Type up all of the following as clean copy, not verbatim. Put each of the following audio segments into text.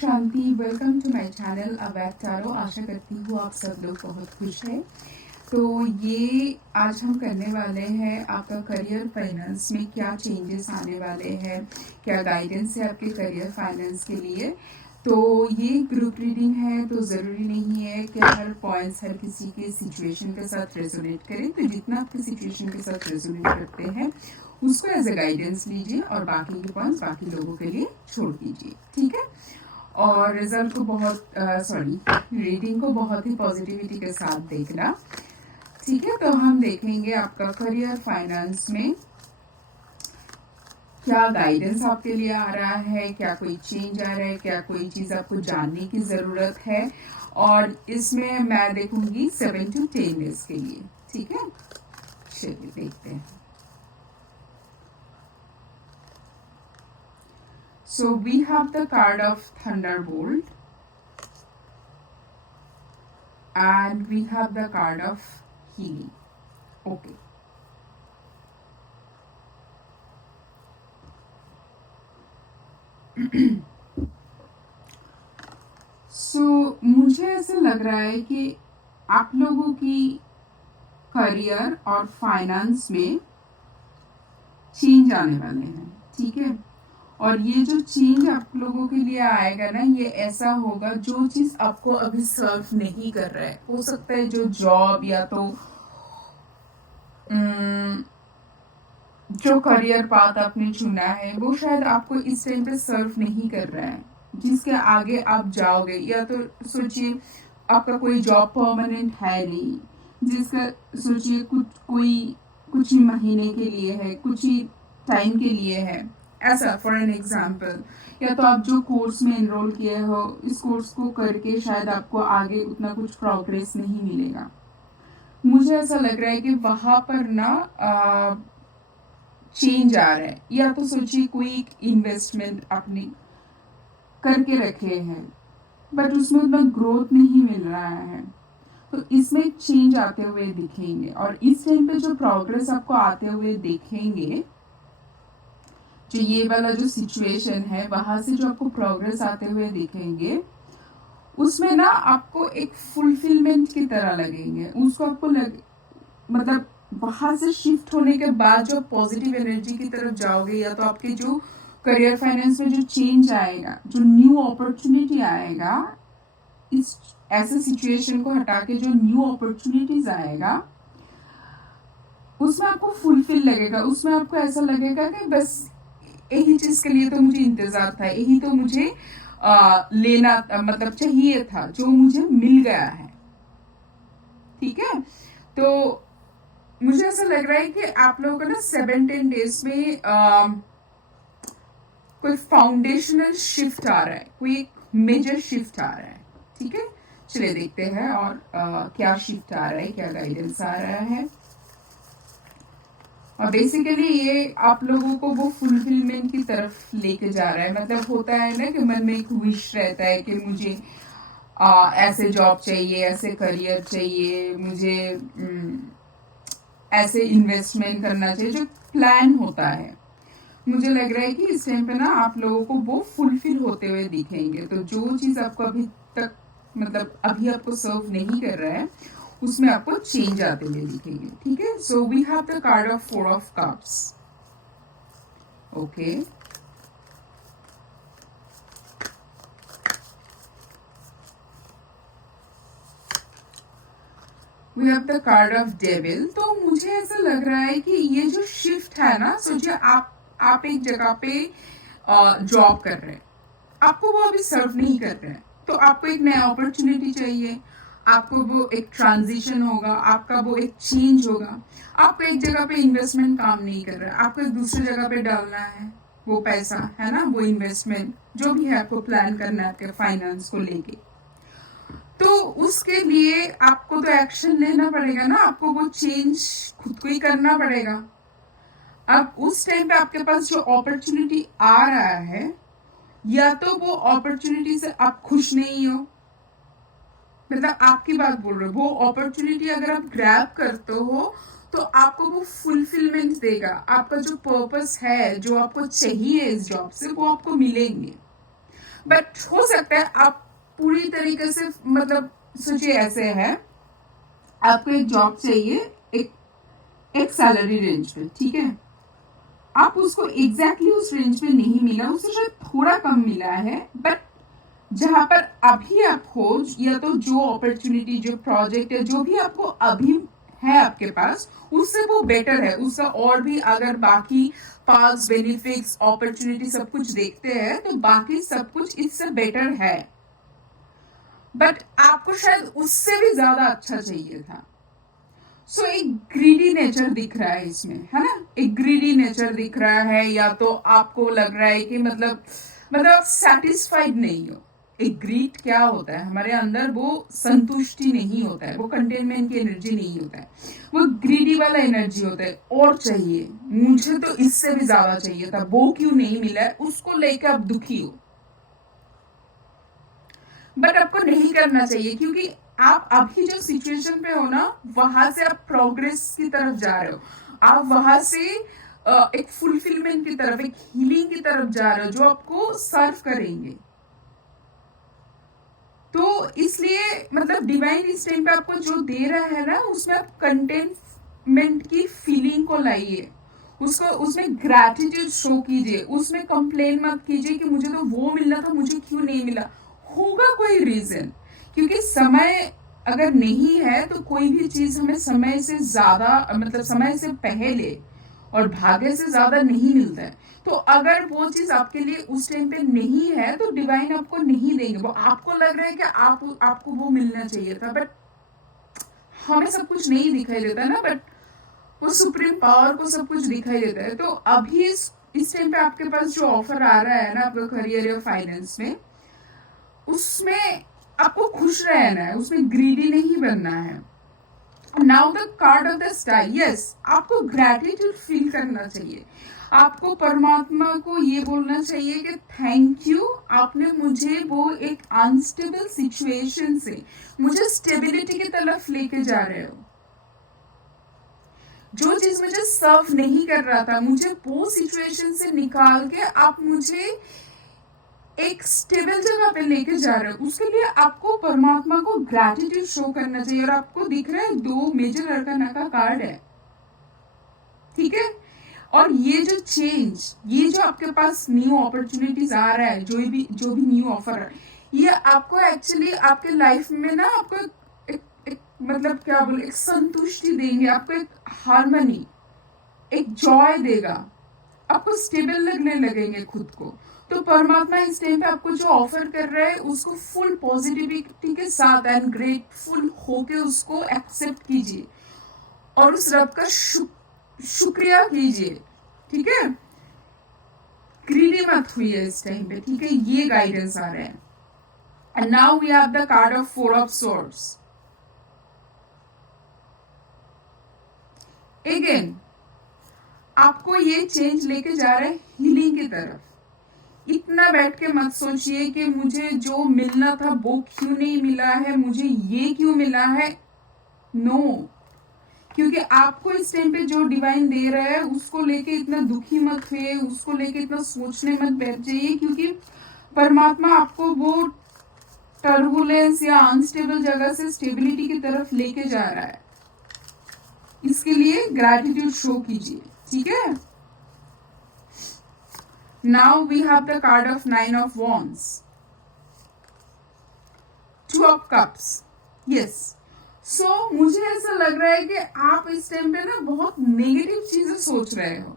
Shanti. Welcome to my channel अवैध tarot. आशा करती हूँ आप सब लोग बहुत खुश हैं। तो ये आज हम करने वाले हैं आपका करियर फाइनेंस में क्या चेंजेस आने वाले हैं, क्या गाइडेंस है आपके करियर फाइनेंस के लिए। तो ये ग्रुप रीडिंग है, तो ज़रूरी नहीं है कि हर पॉइंट्स हर किसी के सिचुएशन के साथ रेजोनेट करें। तो जितना आपके सिचुएशन के साथ रेजोनेट करते हैं उसको एज ए गाइडेंस लीजिए और बाकी के पॉइंट्स बाकी लोगों के लिए छोड़ दीजिए, ठीक है। और रिजल्ट को रीडिंग को बहुत ही पॉजिटिविटी के साथ देखना, ठीक है। तो हम देखेंगे आपका करियर फाइनेंस में क्या गाइडेंस आपके लिए आ रहा है, क्या कोई चेंज आ रहा है, क्या कोई चीज आपको जानने की जरूरत है। और इसमें मैं देखूंगी 7 to 10 डेज के लिए, ठीक है। चलिए देखते हैं। So we have the card of Thunderbolt and we have the card of Healing. Okay. So मुझे ऐसा लग रहा है कि आप लोगों की करियर और फाइनेंस में चेंज आने वाले हैं, ठीक है। और ये जो चेंज आप लोगों के लिए आएगा ना, ये ऐसा होगा जो चीज आपको अभी सर्व नहीं कर रहा है। हो सकता है जो जॉब या तो जो करियर पाथ आपने चुना है वो शायद आपको इस टाइम पे सर्व नहीं कर रहा है, जिसके आगे आप जाओगे। या तो सोचिए आपका कोई जॉब परमानेंट है नहीं, जिसका सोचिए कुछ ही महीने के लिए है, कुछ ही टाइम के लिए है, ऐसा फॉर एन एग्जाम्पल। या तो आप जो कोर्स में एनरोल किए हो, इस कोर्स को करके शायद आपको आगे उतना कुछ प्रोग्रेस नहीं मिलेगा। मुझे ऐसा लग रहा है कि वहां पर ना चेंज आ रहा है। या तो सोचिए कोई इन्वेस्टमेंट आपने करके रखे हैं बट उसमें उतना ग्रोथ नहीं मिल रहा है, तो इसमें चेंज आते हुए दिखेंगे। और इस टाइम पे जो प्रोग्रेस आपको आते हुए दिखेंगे, जो ये वाला जो सिचुएशन है वहां से जो आपको प्रोग्रेस आते हुए दिखेंगे, उसमें ना आपको एक फुलफिलमेंट की तरह लगेंगे। उसको आपको मतलब वहां से शिफ्ट होने के बाद जो पॉजिटिव एनर्जी की तरफ जाओगे, या तो आपके जो करियर फाइनेंस में जो चेंज आएगा, जो न्यू अपॉर्चुनिटी आएगा, इस ऐसे सिचुएशन को हटा के जो न्यू अपॉर्चुनिटीज आएगा, उसमें आपको फुलफिल लगेगा। उसमें आपको ऐसा लगेगा कि बस यही चीज के लिए तो मुझे इंतजार था, यही तो मुझे लेना मतलब चाहिए था, जो मुझे मिल गया है, ठीक है। तो मुझे ऐसा लग रहा है कि आप लोगों को ना 7-10 डेज में कोई फाउंडेशनल शिफ्ट आ रहा है, कोई मेजर शिफ्ट आ रहा है, ठीक है। चलिए देखते हैं और क्या शिफ्ट आ रहा है, क्या गाइडेंस आ रहा है। और बेसिकली ये आप लोगों को वो फुलफिलमेंट की तरफ लेके जा रहा है। मतलब होता है ना कि मन में एक विश रहता है कि मुझे ऐसे जॉब चाहिए, ऐसे करियर चाहिए, मुझे ऐसे इन्वेस्टमेंट करना चाहिए, जो प्लान होता है। मुझे लग रहा है कि इस टाइम पे ना आप लोगों को वो फुलफिल होते हुए दिखेंगे। तो जो चीज आपको अभी तक मतलब अभी आपको सर्व नहीं कर रहा है, उसमें आपको चेंज आते हुए दिखेंगे, ठीक है। So we have the card of 4 of Cups. Okay, we have the card of devil. तो मुझे ऐसा लग रहा है कि ये जो शिफ्ट है ना, सोचिए आप एक जगह पे जॉब कर रहे हैं, आपको वो अभी सर्व नहीं कर रहे हैं, तो आपको एक नया अपॉर्चुनिटी चाहिए, आपको वो एक ट्रांजिशन होगा, आपका वो एक चेंज होगा। आपको एक जगह पे इन्वेस्टमेंट काम नहीं कर रहा है, आपको एक दूसरी जगह पे डालना है वो पैसा, है ना, वो इन्वेस्टमेंट जो भी है आपको प्लान करना है आपके फाइनेंस को लेके। तो उसके लिए आपको तो एक्शन लेना पड़ेगा ना, आपको वो चेंज खुद को ही करना पड़ेगा। अब उस टाइम पे आपके पास जो अपॉर्चुनिटी आ रहा है, या तो वो अपॉर्चुनिटी से आप खुश नहीं हो, मतलब आपकी बात बोल रहे हो, वो अपॉर्चुनिटी अगर आप ग्रैब करते हो तो आपको वो फुलफिलमेंट देगा। आपका जो पर्पस है, जो आपको चाहिए इस जॉब से, वो आपको मिलेंगे। बट हो सकता है आप पूरी तरीके से मतलब सोचिए ऐसे है, आपको एक जॉब चाहिए एक एक सैलरी रेंज पे, ठीक है, आप उसको एग्जैक्टली उस रेंज में नहीं मिला, उससे शायद थोड़ा कम मिला है, बट जहां पर अभी आप हो, या तो जो अपॉर्चुनिटी, जो प्रोजेक्ट है, जो भी आपको अभी है आपके पास, उससे वो बेटर है, उसका और भी अगर बाकी पास बेनिफिट्स अपॉर्चुनिटी सब कुछ देखते हैं तो बाकी सब कुछ इससे बेटर है, बट आपको शायद उससे भी ज्यादा अच्छा चाहिए था। सो एक ग्रीडी नेचर दिख रहा है इसमें, है ना, एक ग्रीडी नेचर दिख रहा है, या तो आपको लग रहा है कि मतलब सेटिस्फाइड नहीं हो। एक ग्रीड क्या होता है हमारे अंदर, वो संतुष्टि नहीं होता है, वो कंटेनमेंट की एनर्जी नहीं होता है, वो ग्रीडी वाला एनर्जी होता है, और चाहिए, मुझे तो इससे भी ज्यादा चाहिए था, वो क्यों नहीं मिला है, उसको लेकर आप दुखी हो। बट आपको नहीं करना चाहिए, क्योंकि आप अभी जो सिचुएशन पे हो ना, वहां से आप प्रोग्रेस की तरफ जा रहे हो, आप वहां से एक फुलफिलमेंट की तरफ, एक हीलिंग की तरफ जा रहे हो, जो आपको सर्व करेंगे। तो इसलिए मतलब डिवाइन इस टाइम पे आपको जो दे रहा है ना, उसमें आप कंटेंटमेंट की फीलिंग को लाइए, उसको, उसमें ग्रैटिट्यूड शो कीजिए, उसमें कंप्लेन मत कीजिए कि मुझे तो वो मिलना था, मुझे क्यों नहीं मिला। होगा कोई रीजन, क्योंकि समय अगर नहीं है तो कोई भी चीज हमें समय से ज्यादा, मतलब समय से पहले और भाग्य से ज्यादा नहीं मिलता है। तो अगर वो चीज आपके लिए उस टाइम पे नहीं है तो डिवाइन आपको नहीं देंगे, वो आपको लग रहा है कि आपको वो मिलना चाहिए था, बट हमें सब कुछ नहीं दिखाई देता ना, बट वो सुप्रीम पावर को सब कुछ दिखाई देता है। तो अभी इस टाइम पे आपके पास जो ऑफर आ रहा है ना, आपका करियर या फाइनेंस में, उसमें आपको खुश रहना है, उसमें ग्रीडी नहीं बनना है। Now the card of the star, yes, आपको ग्रैटिट्यूड फील करना चाहिए, आपको परमात्मा को ये बोलना चाहिए कि थैंक यू, आपने मुझे वो एक अनस्टेबल सिचुएशन से मुझे स्टेबिलिटी की तरफ लेके जा रहे हो। जो चीज मुझे सर्व नहीं कर रहा था, मुझे वो सिचुएशन से निकाल के आप मुझे एक स्टेबल जगह पे लेके जा रहे हो। उसके लिए आपको परमात्मा को ग्रैटिट्यूड शो करना चाहिए। और आपको दिख रहा है 2 मेजर अरकाना का कार्ड है, ठीक है, और ये जो चेंज, ये जो आपके पास न्यू अपॉर्चुनिटीज आ रहा है, जो भी न्यू ऑफर है, ये आपको एक्चुअली आपके लाइफ में ना, आपको एक मतलब क्या बोले, एक संतुष्टि देंगे, आपको एक हार्मनी, एक जॉय देगा, आपको स्टेबल लगने लगेंगे खुद को। तो परमात्मा इस टाइम पे आपको जो ऑफर कर रहा है, उसको फुल पॉजिटिविटी के साथ एंड ग्रेटफुल होके उसको एक्सेप्ट कीजिए, और उस रब का शुक्रिया कीजिए, ठीक है, ग्रीडी मत हुई इस टाइम पे, ठीक है, ये गाइडेंस आ रहे हैं। And now we have the card of 4 of swords. Again आपको ये चेंज लेके जा रहा है हीलिंग की तरफ। इतना बैठ के मत सोचिए कि मुझे जो मिलना था वो क्यों नहीं मिला है, मुझे ये क्यों मिला है, नो, क्योंकि आपको इस टाइम पे जो डिवाइन दे रहा है उसको लेके इतना दुखी मत हुए, उसको लेके इतना सोचने मत बैठ जाइए, क्योंकि परमात्मा आपको वो टर्बुलेंस या अनस्टेबल जगह से स्टेबिलिटी की तरफ लेके जा रहा है। इसके लिए ग्रैटिट्यूड शो कीजिए, ठीक है। Now we have the card of 9 of wands, 2 of cups, yes. So मुझे ऐसा लग रहा है कि आप इस टाइम पे ना बहुत नेगेटिव चीजें सोच रहे हो,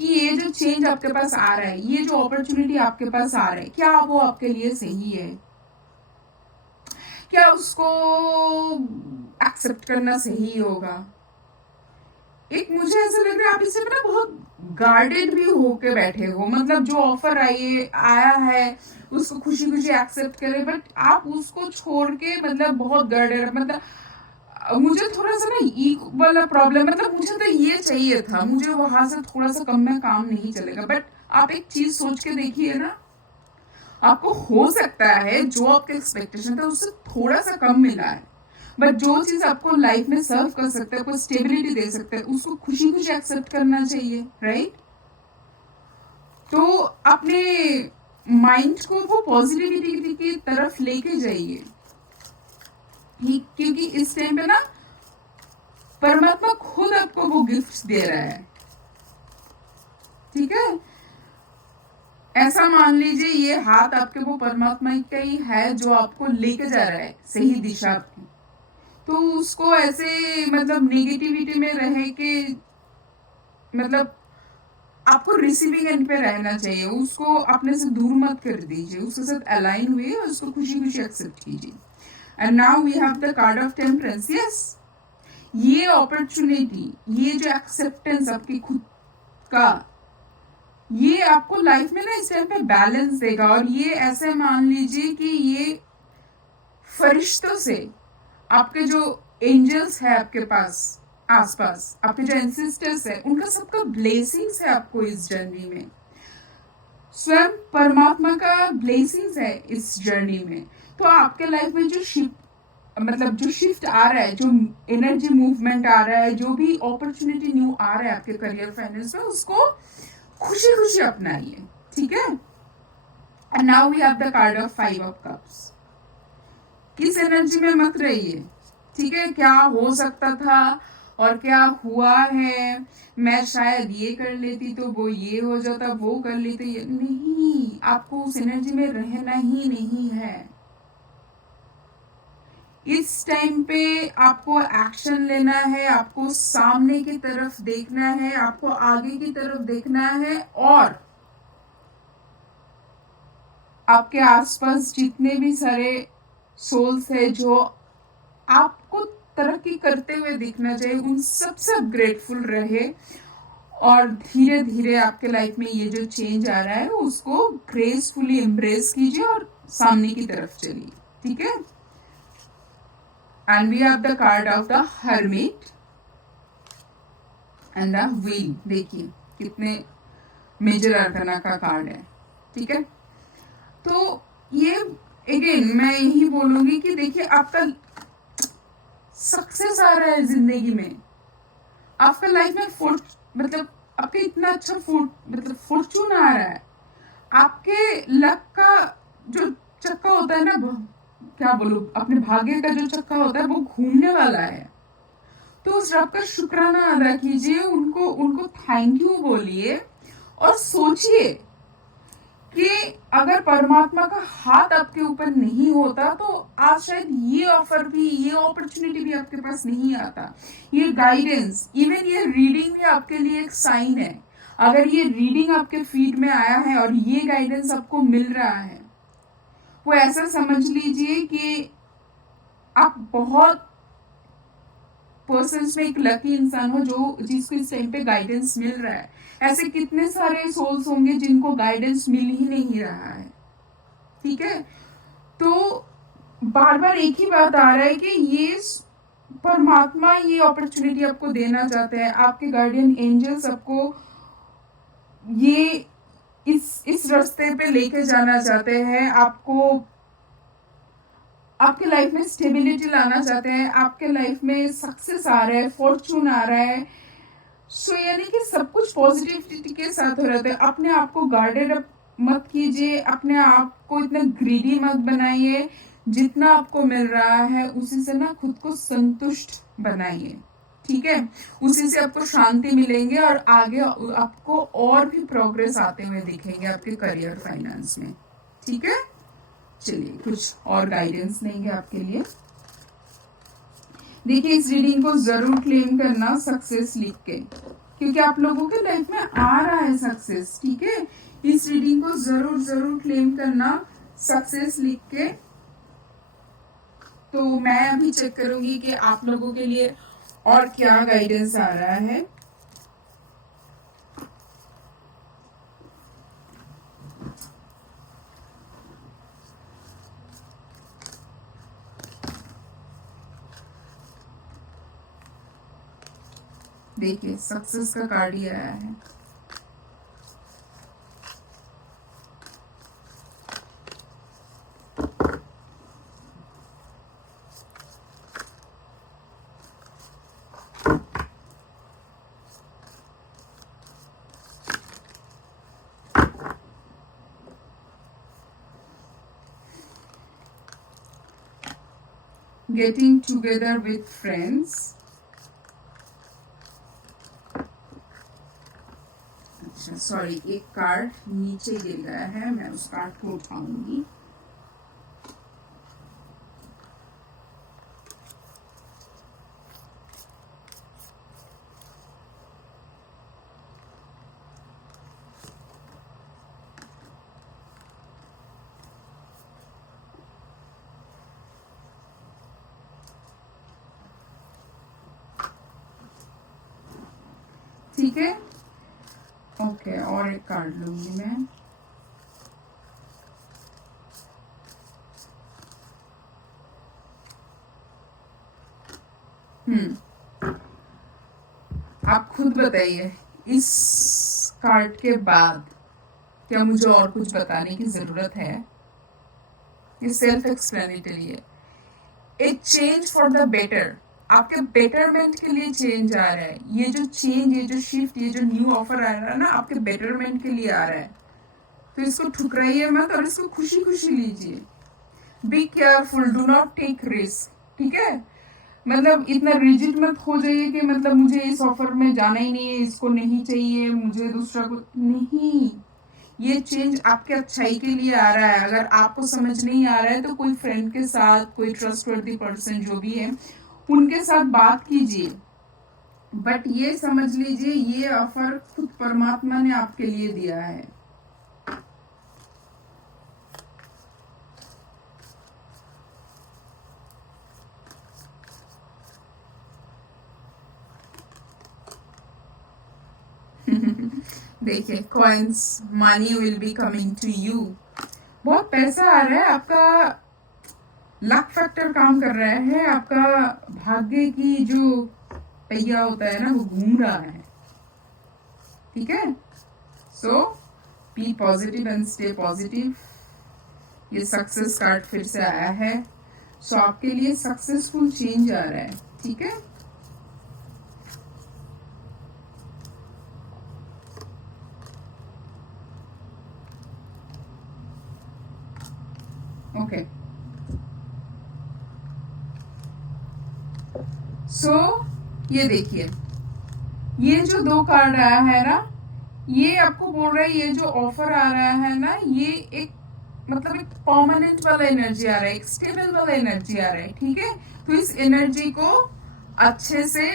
कि ये जो चेंज आपके पास आ रहा है, ये जो अपॉर्चुनिटी आपके पास आ रहा है, क्या वो आपके लिए सही है, क्या उसको एक्सेप्ट करना सही होगा। एक मुझे ऐसा लग रहा है आप इससे ना बहुत गार्डेड भी होके बैठे हो, मतलब जो ऑफर आया है उसको खुशी खुशी एक्सेप्ट करे, बट आप उसको छोड़ के मतलब बहुत गार्डेड, मतलब मुझे थोड़ा सा ना ईगो वाला प्रॉब्लम, मतलब मुझे तो ये चाहिए था, मुझे वहां से थोड़ा सा कम में काम नहीं चलेगा। बट आप एक चीज सोच के देखिए ना, आपको हो सकता है जो आपके एक्सपेक्टेशन था उससे थोड़ा सा कम मिला है, बट जो चीज आपको लाइफ में सर्व कर सकता है, कोई स्टेबिलिटी दे सकता है, उसको खुशी खुशी एक्सेप्ट करना चाहिए, राइट। तो अपने माइंड को वो पॉजिटिविटी की तरफ लेके जाइए, ठीक, क्योंकि इस टाइम पे ना परमात्मा खुद आपको वो गिफ्ट दे रहा है, ठीक है। ऐसा मान लीजिए ये हाथ आपके वो परमात्मा का ही है जो आपको लेके जा रहा है सही दिशा की। तो उसको ऐसे मतलब नेगेटिविटी में रहे के मतलब आपको रिसीविंग एंड पे रहना चाहिए, उसको अपने से दूर मत कर दीजिए, उसके साथ अलाइन हुए और उसको खुशी खुशी एक्सेप्ट कीजिए। And now we have the card of temperance. Yes, ये अपॉर्चुनिटी, ये जो एक्सेप्टेंस आपकी खुद का, ये आपको लाइफ में ना इस टाइम पे बैलेंस देगा। और ये ऐसे मान लीजिए कि ये फरिश्तों से, आपके जो एंजल्स है आपके पास आसपास, आपके जो एंसेस्टर्स है, उनका सबका ब्लेसिंग्स है आपको इस जर्नी में। स्वयं परमात्मा का ब्लेसिंग्स है इस जर्नी में। तो आपके लाइफ में जो शिफ्ट आ रहा है, जो एनर्जी मूवमेंट आ रहा है, जो भी अपॉर्चुनिटी न्यू आ रहा है आपके करियर फाइनेंस में, उसको खुशी खुशी अपनाइए, ठीक है। And now we have the card of 5 of cups. किस एनर्जी में मत रहिए, ठीक है। क्या हो सकता था और क्या हुआ है, मैं शायद ये कर लेती तो वो ये हो जाता, वो कर लेते ये नहीं, आपको उस एनर्जी में रहना ही नहीं है। इस टाइम पे आपको एक्शन लेना है, आपको सामने की तरफ देखना है, आपको आगे की तरफ देखना है, और आपके आसपास जितने भी सारे सोल्स है जो आपको तरक्की करते हुए दिखना चाहिए, उन सबसे आप ग्रेटफुल रहे। और धीरे धीरे आपके लाइफ में ये जो चेंज आ रहा है उसको ग्रेसफुली एम्ब्रेस कीजिए और सामने की तरफ चलिए, ठीक है। And we have the card of the hermit and the wheel. देखिए कितने मेजर अर्कना का कार्ड है, ठीक है। तो ये अगेन मैं यही बोलूंगी कि देखिए आपका सक्सेस आ रहा है जिंदगी में, आपका लाइफ में मतलब आपके इतना अच्छा फॉर्चून आ रहा है, आपके लक का जो चक्का होता है ना, क्या बोलूं, अपने भाग्य का जो चक्का होता है वो घूमने वाला है। तो उस रब का शुक्राना अदा कीजिए, उनको उनको थैंक यू बोलिए और सोचिए कि अगर परमात्मा का हाथ आपके ऊपर नहीं होता तो आज शायद ये ऑफर भी, ये अपॉर्चुनिटी भी आपके पास नहीं आता। ये गाइडेंस, इवन ये रीडिंग भी आपके लिए एक साइन है। अगर ये रीडिंग आपके फीड में आया है और ये गाइडेंस आपको मिल रहा है, वो ऐसा समझ लीजिए कि आप बहुत पर्सन्स में एक लकी इंसान हो जो जिसको इस टाइम पे गाइडेंस मिल रहा है। ऐसे कितने सारे सोल्स होंगे जिनको गाइडेंस मिल ही नहीं रहा है, ठीक है। तो बार बार एक ही बात आ रहा है कि ये परमात्मा ये अपॉर्चुनिटी आपको देना चाहते हैं, आपके गार्डियन एंजल्स आपको ये इस रास्ते पे लेके जाना चाहते हैं, आपको आपके लाइफ में स्टेबिलिटी लाना चाहते हैं, आपके लाइफ में सक्सेस आ रहा है, फॉर्चून आ रहा है। सो यानी कि सब कुछ पॉजिटिविटी के साथ हो रहा है। अपने आप को गार्डेड अप मत कीजिए, अपने आप को इतना ग्रीडी मत बनाइए, जितना आपको मिल रहा है उसी से ना खुद को संतुष्ट बनाइए, ठीक है। उसी से आपको शांति मिलेंगे और आगे आपको और भी प्रोग्रेस आते हुए दिखेंगे आपके करियर फाइनेंस में, ठीक है। चलिए कुछ और गाइडेंस देंगे आपके लिए। देखिए इस रीडिंग को जरूर क्लेम करना सक्सेस लिख के, क्योंकि आप लोगों के लाइफ में आ रहा है सक्सेस, ठीक है। इस रीडिंग को जरूर जरूर क्लेम करना सक्सेस लिख के। तो मैं अभी चेक करूंगी कि आप लोगों के लिए और क्या गाइडेंस आ रहा है। देखिए सक्सेस का कार्ड ही आया है। Getting together with friends. अच्छा सॉरी, एक कार्ड नीचे गिर गया है, मैं उस कार्ड को उठाऊंगी। ठीक है, ओके, और एक कार्ड लूंगी मैं। आप खुद बताइए, इस कार्ड के बाद क्या मुझे और कुछ बताने की जरूरत है? ये सेल्फ एक्सप्लेनेटरी है। ए चेंज फॉर द बेटर, आपके बेटरमेंट के लिए चेंज आ रहा है। ये जो चेंज, ये जो शिफ्ट, ये जो न्यू ऑफर आ रहा है ना, आपके बेटरमेंट के लिए आ रहा है। तो इसको ठुकराइए मत और इसको खुशी खुशी लीजिए। Be careful, do not take risk, ठीक है? मतलब इतना रिजिड मत हो जाइए कि मतलब मुझे इस ऑफर में जाना ही नहीं है, इसको नहीं चाहिए, मुझे दूसरा को नहीं। ये चेंज आपके अच्छाई के लिए आ रहा है। अगर आपको समझ नहीं आ रहा है तो कोई फ्रेंड के साथ, कोई ट्रस्टवर्दी पर्सन जो भी है, उनके साथ बात कीजिए। बट ये समझ लीजिए, ये ऑफर खुद परमात्मा ने आपके लिए दिया है। देखिए, coins, money will be coming to you. बहुत पैसा आ रहा है, आपका लक फैक्टर काम कर रहा है, आपका भाग्य की जो पहिया होता है ना, वो घूम रहा है। ठीक है, so be positive and stay positive. ये सक्सेस कार्ड फिर से आया है, सो आपके लिए सक्सेसफुल चेंज आ रहा है। ठीक है, ओके, सो ये देखिए, ये जो दो कार्ड आया है ना, ये आपको बोल रहा है ये जो ऑफर आ रहा है ना, ये एक मतलब एक परमानेंट वाला एनर्जी आ रहा है, एक स्टेबल वाला एनर्जी आ रहा है। ठीक है, तो इस एनर्जी को अच्छे से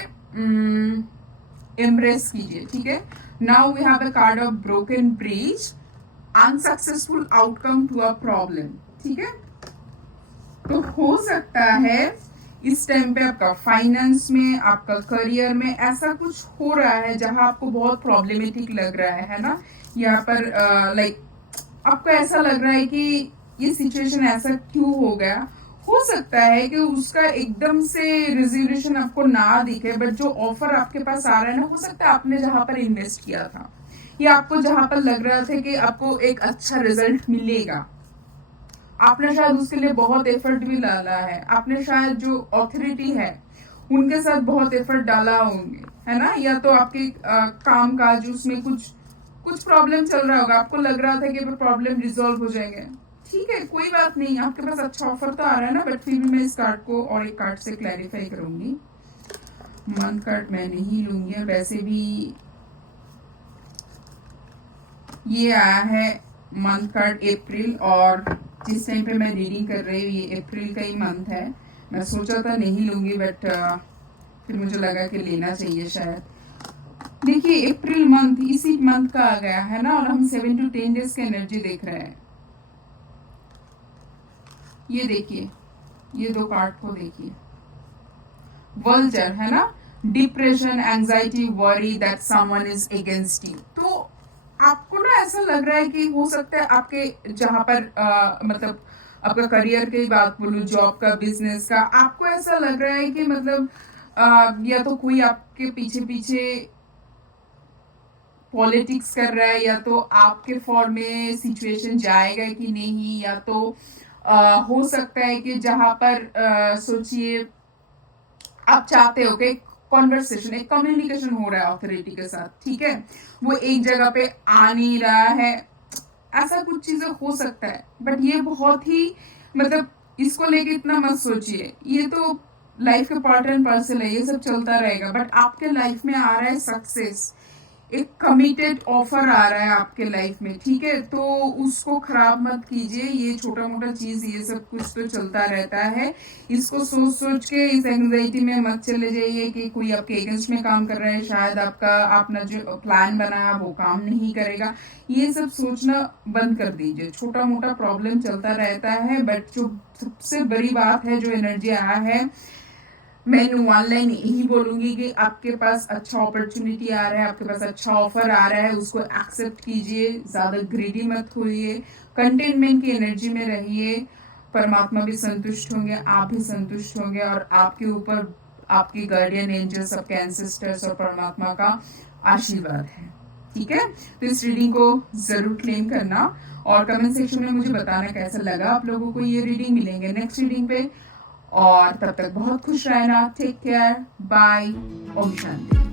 एम्ब्रेस कीजिए। ठीक है, now we have the card of broken bridge, unsuccessful outcome to a problem. ठीक है, तो हो सकता है इस टाइम पे आपका फाइनेंस में, आपका करियर में ऐसा कुछ हो रहा है जहां आपको बहुत प्रॉब्लमेटिक लग रहा है ना। यहाँ पर लाइक आपको ऐसा लग रहा है कि ये सिचुएशन ऐसा क्यों हो गया। हो सकता है कि उसका एकदम से रिजोल्यूशन आपको ना दिखे, बट जो ऑफर आपके पास आ रहा है ना, हो सकता है आपने जहां पर इन्वेस्ट किया था, या आपको जहां पर लग रहा था कि आपको एक अच्छा रिजल्ट मिलेगा, आपने शायद उसके लिए बहुत एफर्ट भी डाला है, आपने शायद जो अथॉरिटी है उनके साथ बहुत एफर्ट डाला होंगे, है ना। या तो आपके काम काज उसमें कुछ कुछ प्रॉब्लम चल रहा होगा, आपको लग रहा था कि प्रॉब्लम रिजॉल्व हो जाएंगे। ठीक है, कोई बात नहीं, आपके पास अच्छा ऑफर तो आ रहा है ना, बट फिर भी मैं इस कार्ड को और एक कार्ड से क्लैरिफाई करूंगी। मंथ कार्ड मैं नहीं लूंगी, वैसे भी ये आया है मंथ कार्ड अप्रैल, और जिस टाइम पे मैं रीडिंग कर रही हूँ ये अप्रैल का ही मंथ है। मैं सोचा था नहीं लूंगी, बट फिर मुझे लगा कि लेना चाहिए शायद। देखिए, अप्रैल मंथ इसी मंथ का आ गया है ना, और हम 7 to 10 डेज की एनर्जी देख रहे हैं। ये देखिए, ये दो कार्ड को देखिए, वल्चर है ना, depression, anxiety, worry that someone is against you. तो आपको ना ऐसा लग रहा है कि हो सकता है आपके जहां पर मतलब आपका करियर की बात बोलूं, जॉब का, बिजनेस का, आपको ऐसा लग रहा है कि मतलब या तो कोई आपके पीछे पीछे पॉलिटिक्स कर रहा है, या तो आपके फॉर में सिचुएशन जाएगा कि नहीं, या तो हो सकता है कि जहां पर सोचिए आप चाहते हो कि कॉन्वर्सेशन, एक कम्युनिकेशन हो रहा है अथॉरिटी के साथ, ठीक है, वो एक जगह पे आ नहीं रहा है, ऐसा कुछ चीजें हो सकता है। बट ये बहुत ही मतलब इसको लेके इतना मत सोचिए, ये तो लाइफ का पार्ट एंड पार्सल है, ये सब चलता रहेगा। बट आपके लाइफ में आ रहा है सक्सेस, एक कमिटेड ऑफर आ रहा है आपके लाइफ में, ठीक है? तो उसको खराब मत कीजिए। ये छोटा मोटा चीज, ये सब कुछ तो चलता रहता है। इसको सोच सोच के इस एंजाइटी में मत चले जाइए कि कोई आपके अगेंस्ट में काम कर रहा है, शायद आपका अपना जो प्लान बनाया वो काम नहीं करेगा। ये सब सोचना बंद कर दीजिए। छोटा मोटा प्रॉब्लम चलता रहता है, बट जो सबसे बड़ी बात है, जो एनर्जी आया है, मैं ऑनलाइन यही बोलूंगी कि आपके पास अच्छा अपॉर्चुनिटी आ रहा है, आपके पास अच्छा ऑफर आ रहा है, उसको एक्सेप्ट कीजिए। ज्यादा ग्रीडी मत होइए, कंटेनमेंट की एनर्जी में रहिए। परमात्मा भी संतुष्ट होंगे, आप भी संतुष्ट होंगे, और आपके ऊपर आपके गार्डियन एंजल्स, आपके एंसेस्टर्स और परमात्मा का आशीर्वाद है, ठीक है? तो इस रीडिंग को जरूर क्लेम करना और कमेंट सेक्शन में मुझे बताना कैसा लगा आप लोगों को ये रीडिंग। मिलेंगे नेक्स्ट रीडिंग पे, और तब तक बहुत खुश रहना। Take care, bye, Om Shanti.